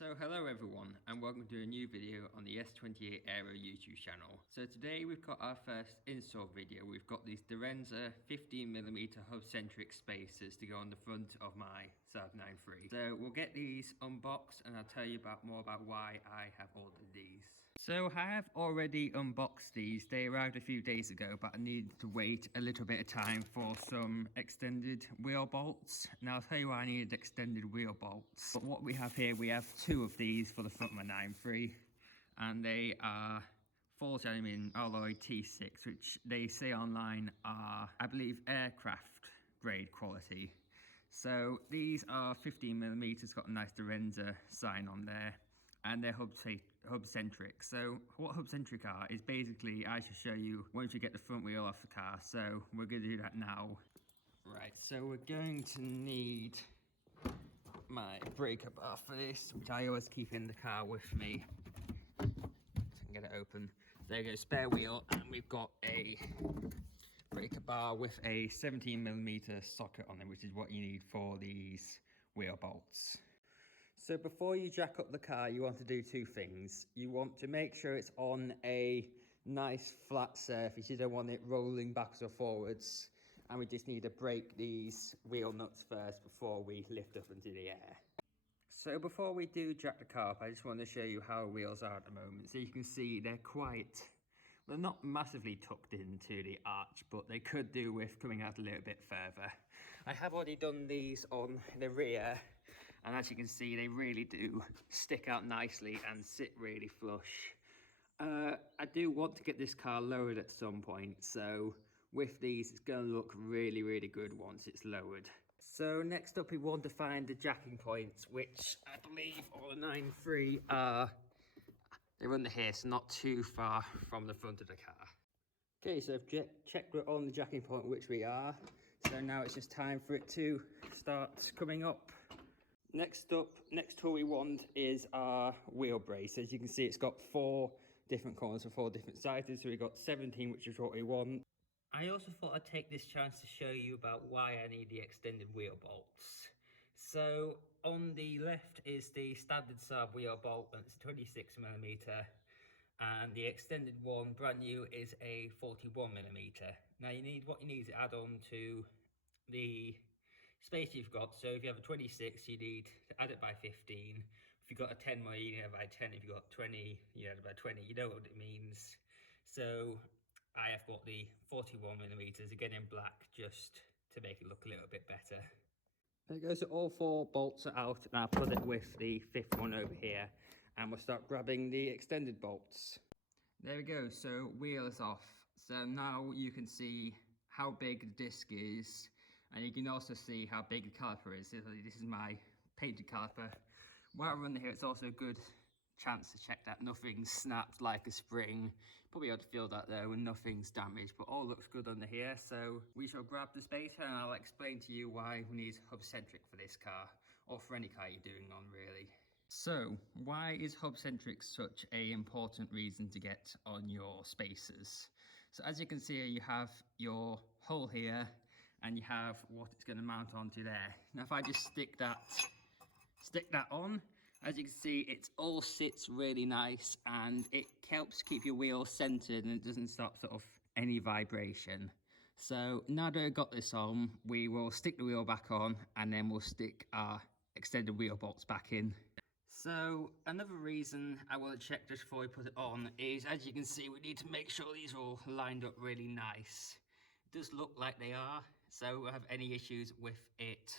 So hello everyone and welcome to a new video on the S28 Aero YouTube channel. So today we've got our first install video. We've got these Direnza 15mm Hubcentric spacers to go on the front of my Saab 9-3. So we'll get these unboxed and I'll tell you more about why I have ordered these. So I have already unboxed these. They arrived a few days ago, but I needed to wait a little bit of time for some extended wheel bolts. Now I'll tell you why I needed extended wheel bolts. But what we have here, we have two of these for the front of my 9-3, and they are forged aluminium alloy T6, which they say online are, I believe, aircraft grade quality. So these are 15mm, got a nice Direnza sign on there, and they're Hubcentric. So what Hubcentric are is basically, I should show you once you get the front wheel off the car. So we're going to do that now. Right, so we're going to need my breaker bar for this, which I always keep in the car with me. So I can get it open. There you go, spare wheel, and we've got a breaker bar with a 17mm socket on it, which is what you need for these wheel bolts. So before you jack up the car, you want to do two things. You want to make sure it's on a nice flat surface. You don't want it rolling backwards or forwards. And we just need to break these wheel nuts first before we lift up into the air. So before we do jack the car up, I just want to show you how wheels are at the moment. So you can see they're they're not massively tucked into the arch, but they could do with coming out a little bit further. I have already done these on the rear, and as you can see, they really do stick out nicely and sit really flush. I do want to get this car lowered at some point, so with these, it's going to look really, really good once it's lowered. So next up, we want to find the jacking points, which I believe on the 9-3 are, they're under here, so not too far from the front of the car. Okay, so I've checked we're on the jacking point, which we are. So now it's just time for it to start coming up. Next tool we want is our wheel brace. As you can see, it's got 4 different corners for 4 different sizes. So we've got 17, which is what we want. I also thought I'd take this chance to show you about why I need the extended wheel bolts. So on the left is the standard Saab wheel bolt, and it's 26mm, and the extended one, brand new, is a 41mm. Now what you need to add on to the space you've got. So if you have a 26, you need to add it by 15. If you've got a 10 more, you need to add it by 10. If you've got 20, you add it by 20. You know what it means. So I have got the 41mm, again in black, just to make it look a little bit better. There it goes, so all 4 bolts are out, and I'll put it with the 5th one over here, and we'll start grabbing the extended bolts. There we go, so wheel is off. So now you can see how big the disc is, and you can also see how big the caliper is. This is my painted caliper. While I'm under here, it's also a good chance to check that nothing's snapped like a spring. Probably able to feel that there when nothing's damaged, but all looks good under here. So we shall grab the spacer and I'll explain to you why we need Hubcentric for this car, or for any car you're doing on really. So why is Hubcentric such an important reason to get on your spacers? So as you can see, you have your hole here and you have what it's going to mount onto there. Now if I just stick that on, as you can see, it all sits really nice, and it helps keep your wheel centered and it doesn't stop sort of any vibration. So now that I've got this on, we will stick the wheel back on, and then we'll stick our extended wheel bolts back in. So another reason I will check just before we put it on is, as you can see, we need to make sure these are all lined up really nice. It does look like they are, so we won't have any issues with it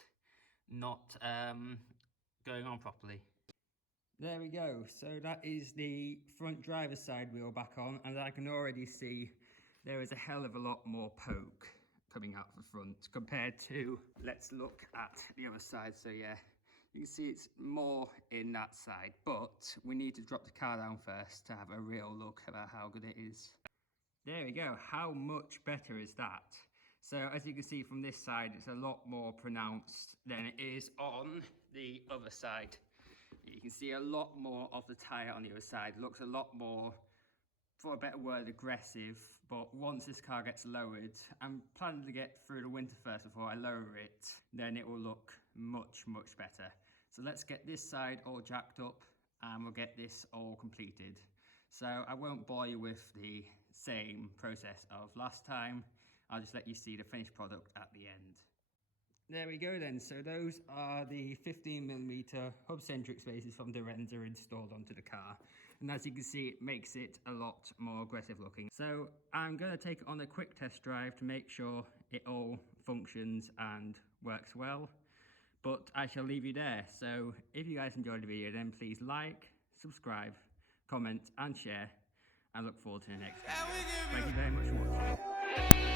not going on properly. There we go, so that is the front driver's side wheel back on, and I can already see there is a hell of a lot more poke coming out the front compared to, let's look at the other side. So yeah, you can see it's more in that side, but we need to drop the car down first to have a real look about how good it is. There we go, how much better is that? So as you can see from this side, it's a lot more pronounced than it is on the other side. You can see a lot more of the tyre on the other side. It looks a lot more, for a better word, aggressive. But once this car gets lowered, I'm planning to get through the winter first before I lower it, then it will look much, much better. So let's get this side all jacked up and we'll get this all completed. So I won't bore you with the same process of last time. I'll just let you see the finished product at the end. There we go then. So those are the 15mm Hubcentric spaces from Direnza installed onto the car. And as you can see, it makes it a lot more aggressive looking. So I'm going to take it on a quick test drive to make sure it all functions and works well. But I shall leave you there. So if you guys enjoyed the video, then please like, subscribe, comment and share. I look forward to the next video. Thank you very much for watching.